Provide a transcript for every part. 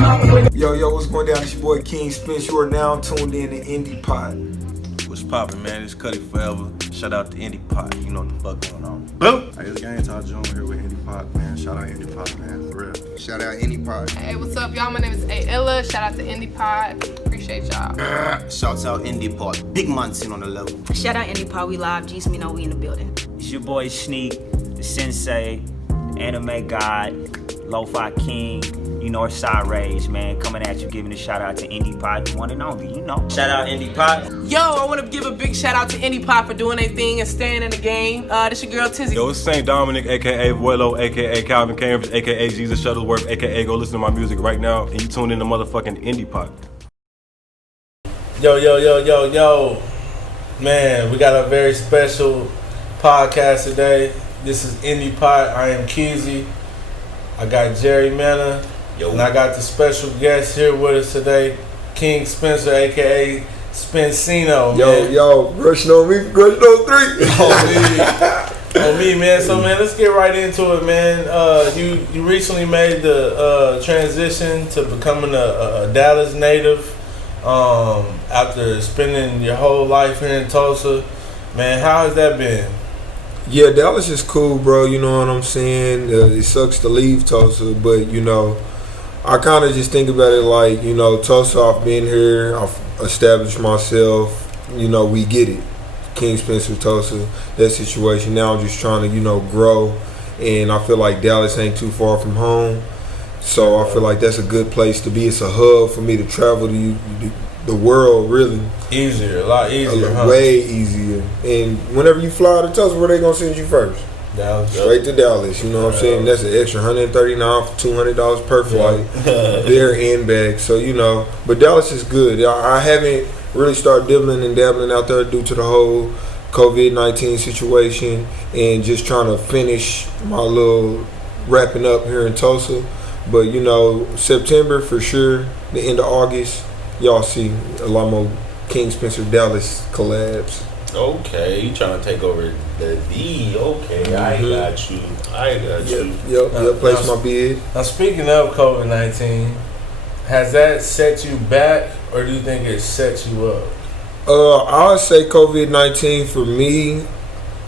up? Yo, what's going down? It's your boy King Spence. You are now tuned in to Indie Pot. What's poppin', man? It's Cuddy Forever. Shout out to Indy Pot. You know what the fuck going on. Boop. Hey, it's Game Talk June here with Indy Pot, man. Shout out Indy Pot, man. For real. Shout out Indie Pot. Hey, what's up, y'all? My name is Ella. Shout out to Indy Pot. Appreciate y'all. Shouts out Indy Pot. Big man sitting on the level. Shout out Indy Pot. We live. G, so we know we in the building. It's your boy Sneak, the Sensei, Anime God, Lo-Fi King, you Northside Rage, man. Coming at you, giving a shout out to Indy Pot, the one and only, you know. Shout out Indy Pot. Yo, I want to give a big shout out to Indy Pot for doing their thing and staying in the game. This your girl Tizzy. Yo, it's St. Dominic, aka Vuelo, aka Calvin Cambridge, aka Jesus Shuttlesworth, aka go listen to my music right now, and you tune in to motherfucking Indie Pot. Yo. Man, we got a very special podcast today. This is Indie Pot. I am Keezy. I got Jerry Manna. And I got the special guest here with us today, King Spencer, aka Spencino. Yo, rushing on me, rushing on 3. On me, man. So, man, let's get right into it, man. You recently made the transition to becoming a Dallas native after spending your whole life here in Tulsa. Man, how has that been? Yeah, Dallas is cool, bro. You know what I'm saying? It sucks to leave Tulsa, but, you know, I kind of just think about it like, you know, Tulsa, I've been here, I've established myself, you know, we get it. King Spencer, Tulsa, that situation. Now I'm just trying to, you know, grow, and I feel like Dallas ain't too far from home, so I feel like that's a good place to be. It's a hub for me to travel to the world, really. A lot easier, huh? Way easier. And whenever you fly to Tulsa, where they gonna send you first? Dallas. Straight to Dallas, you know what I'm saying? That's an extra $139 for $200 per flight, there and back. So, you know, but Dallas is good. I haven't really started dibbling and dabbling out there due to the whole COVID-19 situation and just trying to finish my little wrapping up here in Tulsa. But, you know, September for sure, the end of August, y'all see a lot more King Spencer Dallas collabs. Okay, you trying to take over the D. Okay, I got you. Yep, place my bid. Now, speaking of COVID-19, has that set you back, or do you think it set you up? I would say COVID-19 for me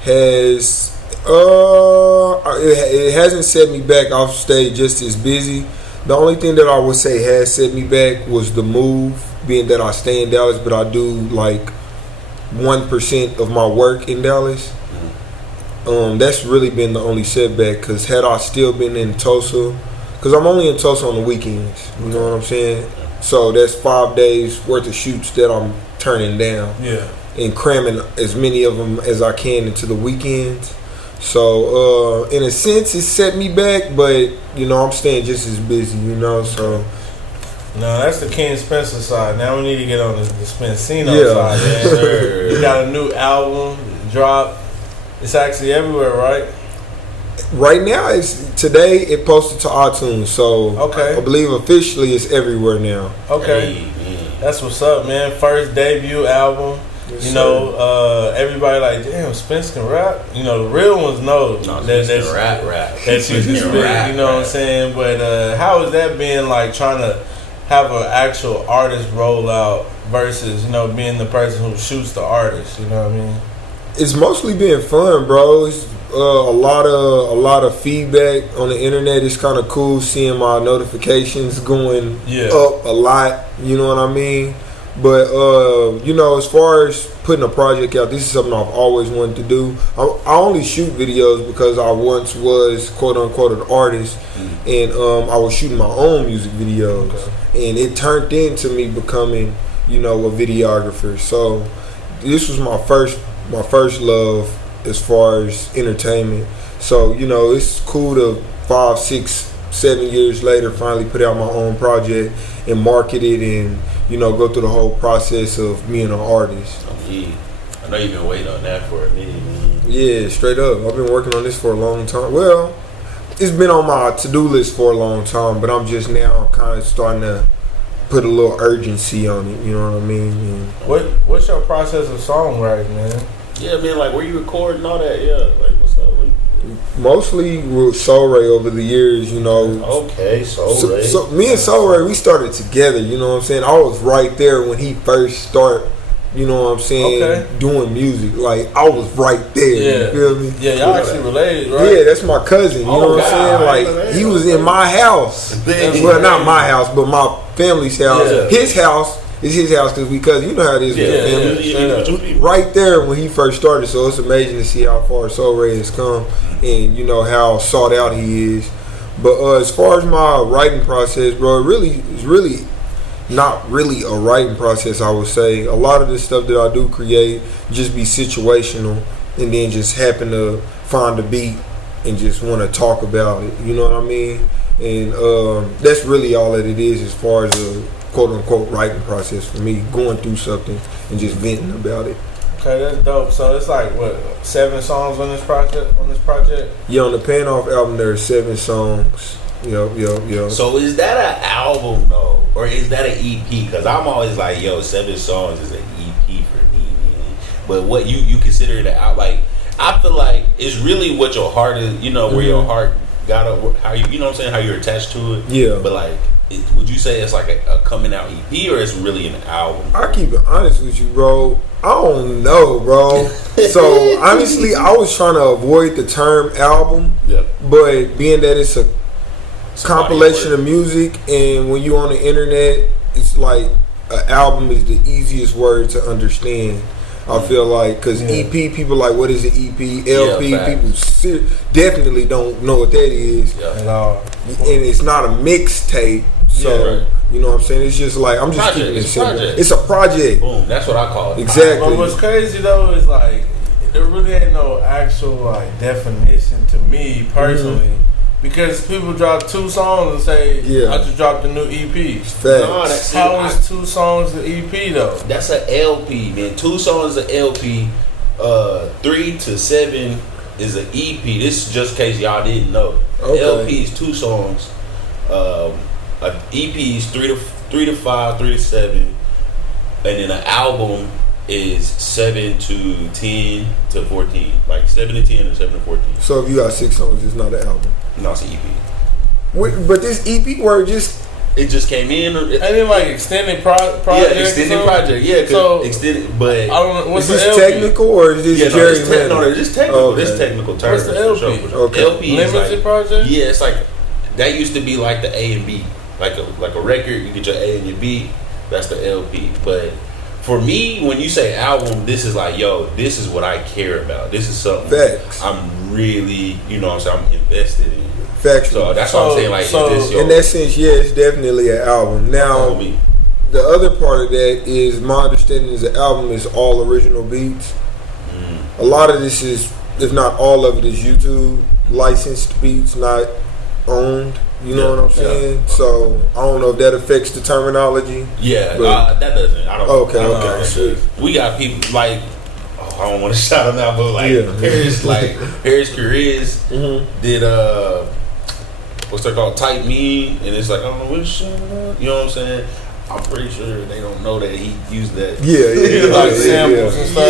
has it hasn't set me back. I've stayed just as busy. The only thing that I would say has set me back was the move, being that I stay in Dallas, but I do like 1% of my work in Dallas. That's really been the only setback, because had I still been in Tulsa, because I'm only in Tulsa on the weekends, you know what I'm saying? So that's 5 days worth of shoots that I'm turning down, and cramming as many of them as I can into the weekends. So in a sense it set me back, but you know, I'm staying just as busy, you know. So no, that's the King Spencer side. Now we need to get on the Spencino side, man. Sure. You got a new album drop. It's actually everywhere, right? Right now, today it posted to iTunes, so I believe officially it's everywhere now. Okay, that's what's up, man. First debut album. Yes, you know, everybody like, damn, Spence can rap. You know, the real ones know that's rap. That you can spit. You know what I'm saying? But how is that being like trying to have an actual artist roll out versus, you know, being the person who shoots the artist? You know what I mean? It's mostly been fun, bro. It's a lot of feedback on the internet. It's kind of cool seeing my notifications going up a lot. You know what I mean? But you know, as far as putting a project out, this is something I've always wanted to do. I only shoot videos because I once was quote unquote an artist, and I was shooting my own music videos, and it turned into me becoming, you know, a videographer. So this was my first love as far as entertainment. So, you know, it's cool to 5, 6, 7 years later finally put out my own project and market it, and, you know, go through the whole process of being an artist. I know you've been waiting on that for a minute. Yeah, straight up. I've been working on this for a long time. Well, it's been on my to-do list for a long time, but I'm just now kind of starting to put a little urgency on it, you know what I mean? And what's your process of songwriting, man? Yeah, man, like where you recording all that? Yeah, like what's up? mostly with Soul Ray over the years, you know. Okay, Soul Ray. So me and Soul Ray, we started together, you know what I'm saying? I was right there when he first started, you know what I'm saying, doing music. Like, I was right there, you feel me? Yeah, y'all actually related, right? Yeah, that's my cousin, you know what I'm saying? Like, he was in my house. Well, not my house, but my family's house. Yeah. His house is his house because you know how it is with the family. Right there when he first started, so it's amazing to see how far Soul Ray has come and, you know, how sought out he is. But as far as my writing process, bro, it's really not really a writing process, I would say. A lot of the stuff that I do create just be situational and then just happen to find a beat and just want to talk about it, you know what I mean? And that's really all that it is as far as a quote-unquote writing process for me, going through something and just venting about it. Okay, that's dope. So it's like, what, 7 songs on this project? Yeah, on the Pan Off album, there are 7 songs. Yo. So is that an album though, or is that an EP? Because I'm always like, yo, 7 songs is an EP for me, man. But what you consider it out? Like, I feel like it's really what your heart is. You know, where your heart got up, how you know what I'm saying, how you're attached to it. Yeah. But like, would you say it's like a coming out EP, or it's really an album? I keep it honest with you, bro. I don't know, bro. So honestly, I was trying to avoid the term album. Yeah. But being that it's a compilation of music, and when you on the internet, it's like an album is the easiest word to understand. I feel like, because EP, people like, what is an EP? LP, people definitely don't know what that is. And it's not a mixtape. So, you know what I'm saying? It's just like, I'm just keeping it simple. It's a project. Boom, that's what I call it. Exactly. But what's crazy though is like, there really ain't no actual like definition to me personally. Because people drop 2 songs and say, I just dropped a new EP. Facts. How is 2 songs an EP though? That's an LP, man. 2 songs is an LP. 3 to 7 is an EP. This is just in case y'all didn't know. LP is 2 songs. An EP is 3 to 5, 3 to 7. And then an album is 7 to 10 to 14. Like 7 to 10 or 7 to 14. So if you got 6 songs, it's not an album. No, it's an EP. But this EP word it just came in. And then like extended project. Yeah, extended project. Yeah, so extended. But I don't know, what's is the this LP? technical or is this Jerry Mann? No, this technical. Okay. This technical term. What's the LP? LP is Limited like, project. Yeah, it's like that used to be like the A and B, like a record. You get your A and your B. That's the LP. But for me, when you say album, this is like, yo, this is what I care about. This is something I'm really, you know what I'm saying, I'm invested in. Factual. So that's what I'm saying. Like, is this your, in that sense, yeah, it's definitely an album. Now, the other part of that is my understanding is the album is all original beats. A lot of this is, if not all of it, is YouTube licensed beats, not owned. You know what I'm saying? So I don't know if that affects the terminology. Yeah, that doesn't. I don't. Okay. We got people like, I don't want to shout them out, but like Paris Careers did what's that called? Type Me, and it's like, I don't know what shit. You know what I'm saying? I'm pretty sure they don't know that he used that. Like samples and stuff.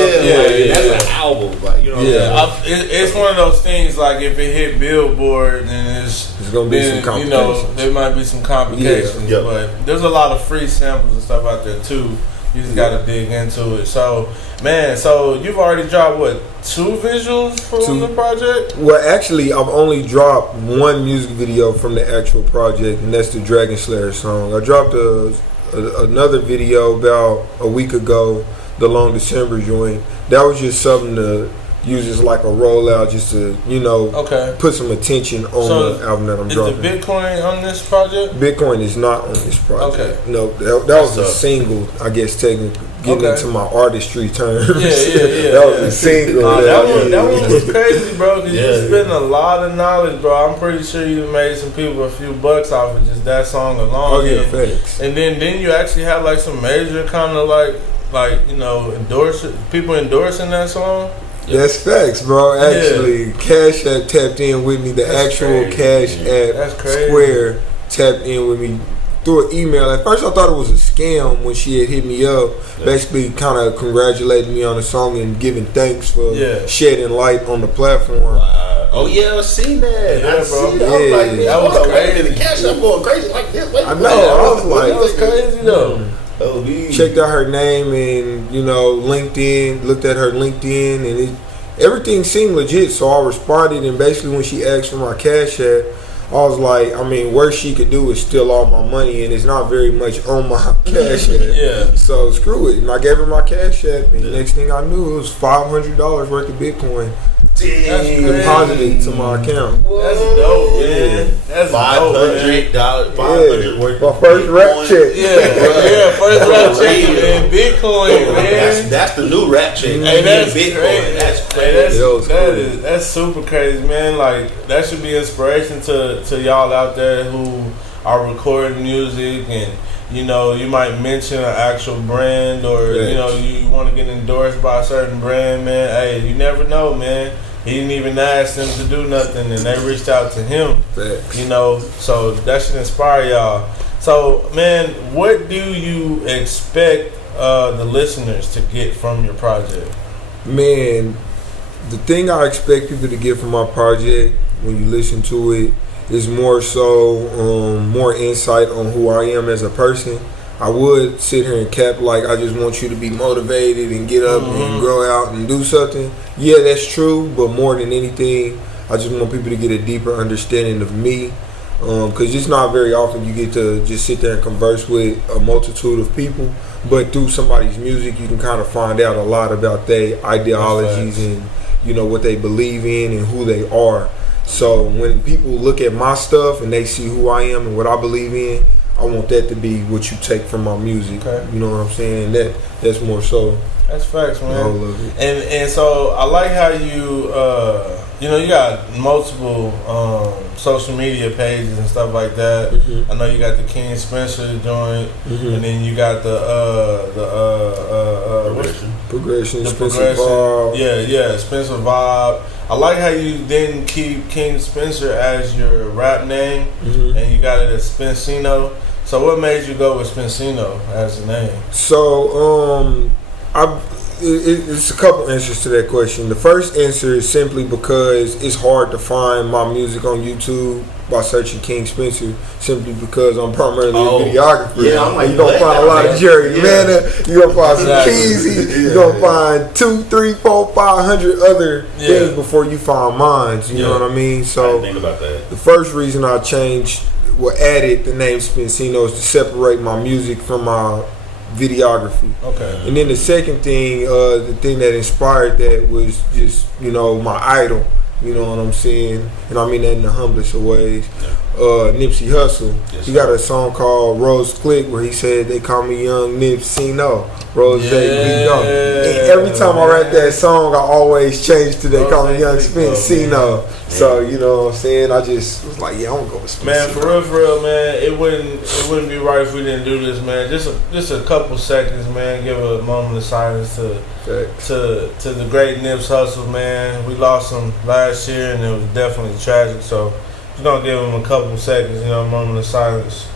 That's an album, like, you know what I'm saying? It's one of those things, like if it hit Billboard, then it's gonna be some complications. You know, there might be some complications, but there's a lot of free samples and stuff out there too. You just gotta dig into it. So, man, you've already dropped what, 2 visuals from the project? Well, actually, I've only dropped 1 music video from the actual project, and that's the Dragon Slayer song. I dropped another video about a week ago, the Long December joint. That was just something to use as like a rollout, just to, you know, put some attention on the album that I'm dropping. Is the Bitcoin on this project? Bitcoin is not on this project. No, that was a single, I guess, technically. Getting into my artistry terms. Yeah. That was a single. That one was crazy, bro, because you spend a lot of knowledge, bro. I'm pretty sure you made some people a few bucks off of just that song alone. Thanks. And then you actually have like some major kind of like you know, people endorsing that song. That's facts, bro. Actually, Cash App tapped in with me. The actual Cash App Square tapped in with me through an email. At first, I thought it was a scam when she had hit me up, basically kind of congratulating me on the song and giving thanks for shedding light on the platform. Oh yeah, I seen that. Yeah, I bro. seen that. I was like, man, That was crazy. The cash up going crazy like this. Wait, I know. I was like, That was crazy though. Checked out her name and LinkedIn. Looked at her LinkedIn and everything seemed legit. So I responded, and basically when she asked for my cash app, I was like, I mean, worst she could do is steal all my money, and it's not very much on my cash app. Yeah. So screw it. And I gave her my cash app, and next thing I knew, it was $500 worth of Bitcoin. Damn. Deposited to my account. That's dope, man. That's $500. $500 worth. My first rap check. Yeah, first rap check, man. Bitcoin, man. That's the new rap check. Hey, that's Bitcoin. crazy. That's crazy. That's super crazy, man. Like that should be inspiration to y'all out there who are recording music, and you might mention an actual brand, or you want to get endorsed by a certain brand, man. Hey, you never know, man. He didn't even ask them to do nothing, and they reached out to him. So that should inspire y'all. So, man, what do you expect the listeners to get from your project? Man, the thing I expect people to get from my project when you listen to it is more so more insight on who I am as a person. I would sit here and cap like I just want you to be motivated and get up and grow out and do something. Yeah, that's true, but more than anything, I just want people to get a deeper understanding of me, because it's not very often you get to just sit there and converse with a multitude of people, but through somebody's music you can kind of find out a lot about their ideologies and what they believe in and who they are. So when people look at my stuff and they see who I am and what I believe in, I want that to be what you take from my music. Okay. You know what I'm saying? And that's more so. That's facts, man. I love it. And so I like how you you got multiple social media pages and stuff like that. Mm-hmm. I know you got the King Spencer joint, and then you got the Progression, Spencer Vibe. Yeah, Spencer Vibe. I like how you didn't keep King Spencer as your rap name, and you got it as Spencino. So what made you go with Spencino as the name? So it's a couple answers to that question. The first answer is simply because it's hard to find my music on YouTube by searching King Spencer, simply because I'm primarily a videographer. Yeah, I'm like, you're gonna find a lot of Jerry Manna, you're gonna find some Keezy, you're gonna find 2, 3, 4, 500 other things before you find mine. You know what I mean? So think about that. The first reason I added the name Spencino is to separate my music from my videography. Okay. And then the second thing, the thing that inspired that was just, my idol. You know what I'm saying? And I mean that in the humblest of ways. Nipsey Hussle. He got a song called Rose Click where he said they call me Young Nipsey Rose we go. And every time I write that song I always change to they call me Young Spencino. So you know what I'm saying? I just was like, I'm gonna go with Spencino. Man, for real, man, it wouldn't be right if we didn't do this, man. Just a couple seconds, man. Give a moment of silence to the great Nips Hussle, man. We lost him last year and it was definitely tragic. So just gonna give him a couple seconds, a moment of silence.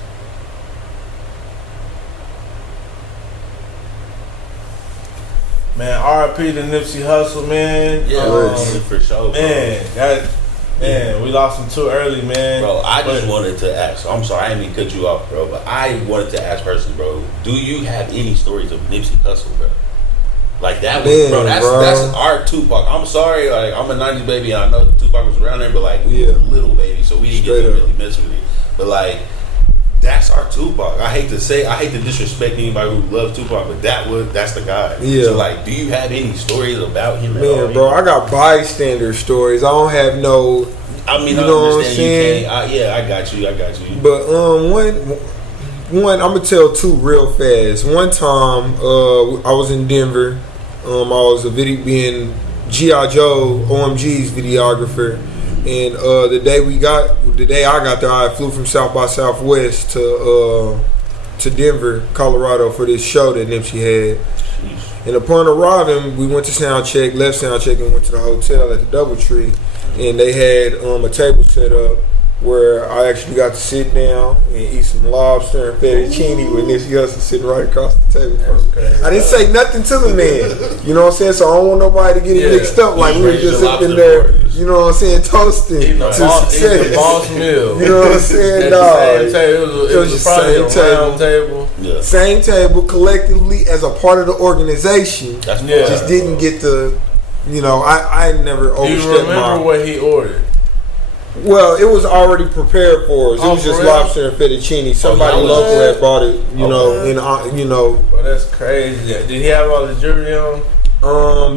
Man, R.I.P. to Nipsey Hussle, man. Yeah, for sure. Man, we lost him too early, man. Bro, I just wanted to ask. I'm sorry, I didn't mean to cut you off, bro. But I wanted to ask personally, bro. Do you have any stories of Nipsey Hussle, bro? Like that was, bro. That's our Tupac. I'm sorry, like I'm a '90s baby, and I know Tupac was around there, but like we were little baby, so we didn't get to really mess with it. But like, that's our Tupac. I hate to disrespect anybody who loves Tupac, but that's the guy. Yeah. So like, do you have any stories about him? Man, bro, I got bystander stories. I don't have no. I mean, you I know understand what I'm saying? I got you. But one, I'm gonna tell two real fast. One time, I was in Denver. I was being G.I. Joe OMG's videographer, and the day I got there, I flew from South by Southwest to Denver, Colorado for this show that Nipsey had. And upon arriving, we went to sound check, left sound check, and went to the hotel at the Doubletree. And they had a table set up where I actually got to sit down and eat some lobster and fettuccine with Nipsey Hussle sitting right across the table from me. I didn't say nothing to the man. You know what I'm saying? So I don't want nobody to get it mixed up like we were just sitting there. You know what I'm saying? Toasting Eating to the boss meal. You know what I'm saying? At the same table. It was probably a round table. Yeah. Same table, collectively as a part of the organization. That's Just didn't get the, you know, I never overstepped. Do you remember what he ordered? Well, it was already prepared for us. It was just for real? lobster and fettuccine. Somebody local had brought it, you know. Well, that's crazy. Did he have all the jewelry on?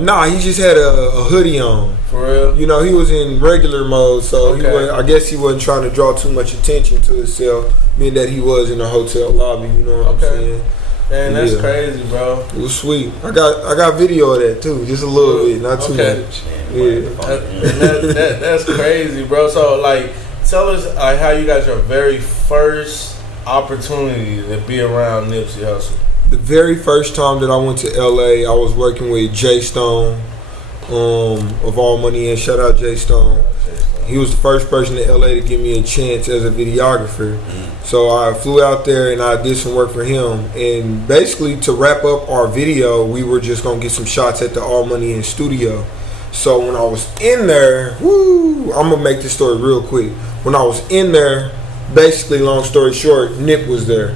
Nah, he just had a hoodie on. For real? You know, he was in regular mode, so Okay. he wasn't, I guess he wasn't trying to draw too much attention to himself, being that he was in the hotel lobby. You know what I'm saying? Man, that's crazy, bro. It was sweet. I got video of that too, just a little bit, not too much. Yeah, That's crazy, bro. So, like, tell us how you got your very first opportunity to be around Nipsey Hussle. the very first time that I went to LA, I was working with Jay Stone, of All Money and shout out Jay Stone. He was the first person in LA to give me a chance as a videographer. So I flew out there and I did some work for him. And basically to wrap up our video, we were just gonna get some shots at the All Money in studio. So when I was in there, I'm gonna make this story real quick. When I was in there, basically long story short, Nip was there.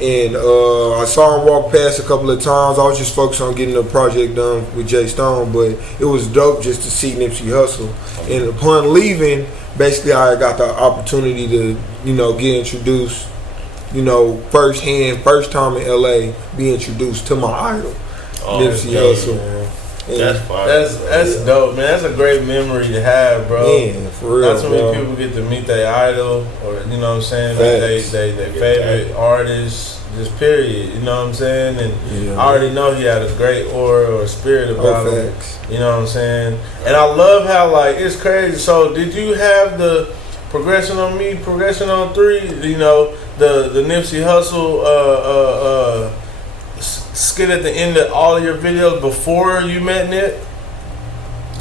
And I saw him walk past a couple of times. I was just focused on getting the project done with Jay Stone, but it was dope just to see Nipsey Hussle. And upon leaving, basically I got the opportunity to, get introduced, first time in LA, be introduced to my idol, Nipsey Hussle. That's fire. That's dope, man. That's a great memory to have, bro. Yeah, for real. Not too many people get to meet their idol, or you know what I'm saying, like their favorite artist, just period. You know what I'm saying? And I already know he had a great aura or spirit about him. You know what I'm saying? And I love how it's crazy. So did you have the Progression on Me, Progression on 3? The Nipsey Hussle skit at the end of all of your videos before you met Nip?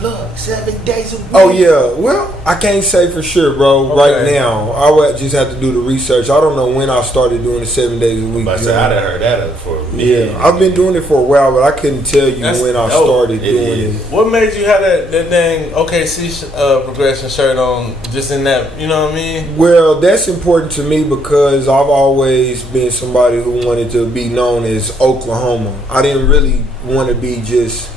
Look, 7 days a week. Oh yeah, well I can't say for sure, bro. Right now, I would just have to do the research. I don't know when I started doing it 7 days a week. I done heard that for a minute. Yeah, I've been doing it for a while, but I couldn't tell you when I started doing it. What made you have that dang OKC Progression shirt on just in that, you know what I mean? Well, that's important to me because I've always been somebody who wanted to be known as Oklahoma. I didn't really want to be just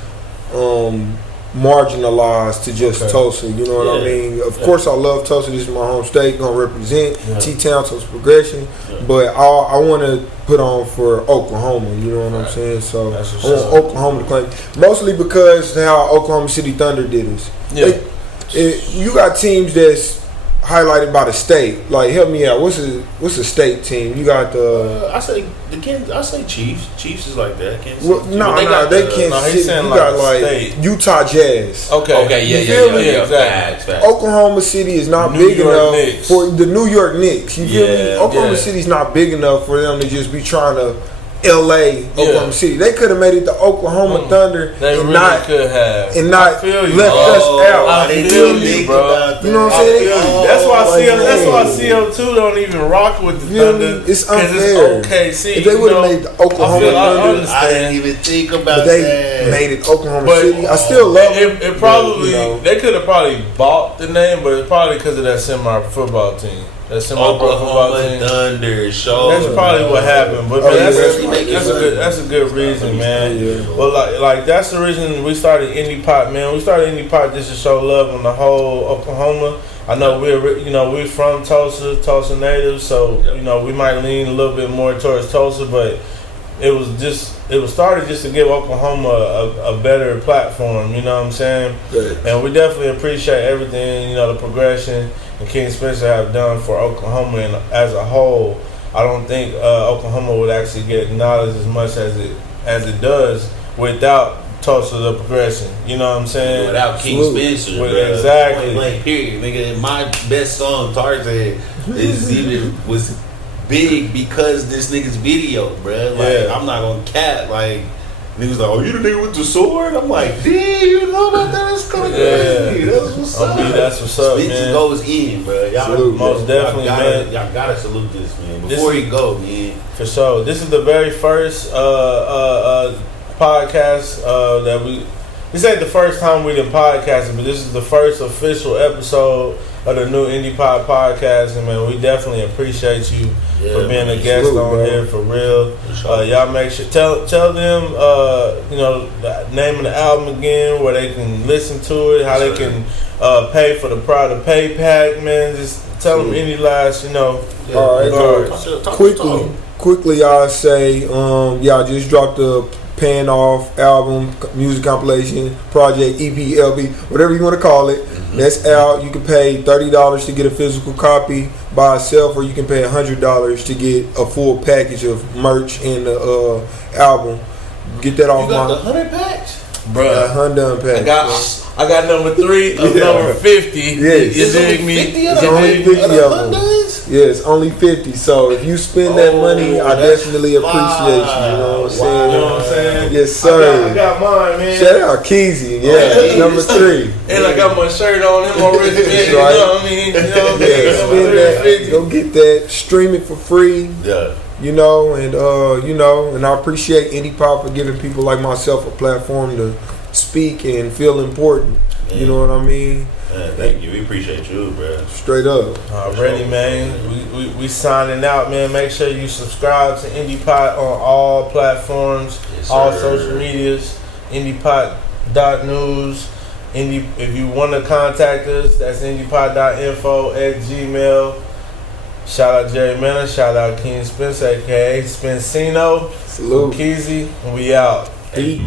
marginalized to just Tulsa, you know what I mean? Of course I love Tulsa, this is my home state, gonna represent T-Town, Tulsa Progression, but I want to put on for Oklahoma, you know what I'm saying? So I want Oklahoma to claim, mostly because how Oklahoma City Thunder did us. You got teams that's highlighted by the state. Like, help me out. What's the state team? You got the. I say Chiefs. Chiefs is like that. Kansas well, City. no, they can't. No, he's saying you got state. Utah Jazz. Okay, yeah. Facts. Oklahoma City is not big enough for the New York Knicks. You feel me? Oklahoma City's not big enough for them to just be trying to LA, Oklahoma City. They could have made it the Oklahoma Thunder and not left us out. I feel you, bro. You know what I'm saying? That's why CO2 don't even rock with the Thunder. It's unfair. It's OKC. If they would have made the Oklahoma Thunder, I didn't even think about but they that. made it Oklahoma City. I still love it. It probably they could have probably bought the name, but it's probably because of that semi-football team. That's Oklahoma Thunder show. That's probably what happened, but that's a good reason, man. Well, like that's the reason we started INDY POT, man. We started INDY POT just to show love on the whole Oklahoma. I know we're from Tulsa natives, so we might lean a little bit more towards Tulsa, but it was started just to give Oklahoma a better platform. You know what I'm saying? And we definitely appreciate everything the Progression and King Spencer have done for Oklahoma and as a whole. I don't think Oklahoma would actually get acknowledged as much as it does without Tulsa the Progression. You know what I'm saying? Without King Spencer, exactly. Like period, nigga. My best song, Tarzan, was big because this nigga's video, bro. Like I'm not gonna cap. Like niggas like, oh, you the nigga with the sword? I'm like, damn, you know about that? That's kind of crazy. That's what's up. That's what's up, Spencer man. goes in, bro. Y'all most definitely, man. Y'all gotta salute this, man. Before you go, man. For sure. This is the very first podcast that we. this ain't the first time we done podcasted, but this is the first official episode of the new Indie Pot podcast, and man, we definitely appreciate you for being a guest on here for real. Y'all make sure tell them the name of the album again, where they can listen to it, how they can pay for the pay pack, man. Just tell them any last, All right, quickly, I'll say, y'all just dropped the Paying Off album, music compilation, project, EP, LP, whatever you want to call it. That's out. You can pay $30 to get a physical copy by itself, or you can pay $100 to get a full package of merch and the album. Get that off my. You got the 100 packs, bro. 100 packs. I got number 3 of number 50. Yes. You dig me? It's only 50 of them. Yeah, it's only 50. So if you spend that money, I definitely appreciate you. You know what I'm saying? You know what I'm saying? Yes, sir. I got mine, man. Shout out Keezy. Yeah, number 3. And I got my shirt on him already. That's You know what I mean? Spend that. Go get that. Stream it for free. Yeah. And I appreciate Indie Pop for giving people like myself a platform to speak and feel important. You know what I mean? Man, thank you. We appreciate you, bro. Straight up. Already, man. We signing out, man. Make sure you subscribe to Indie Pot on all platforms, all social medias. IndyPot.news. If you want to contact us, that's IndyPot.info@gmail. Shout out Jerry Manor. Shout out King Spence, aka Spencino. Salute. Keezy. And we out. Peace.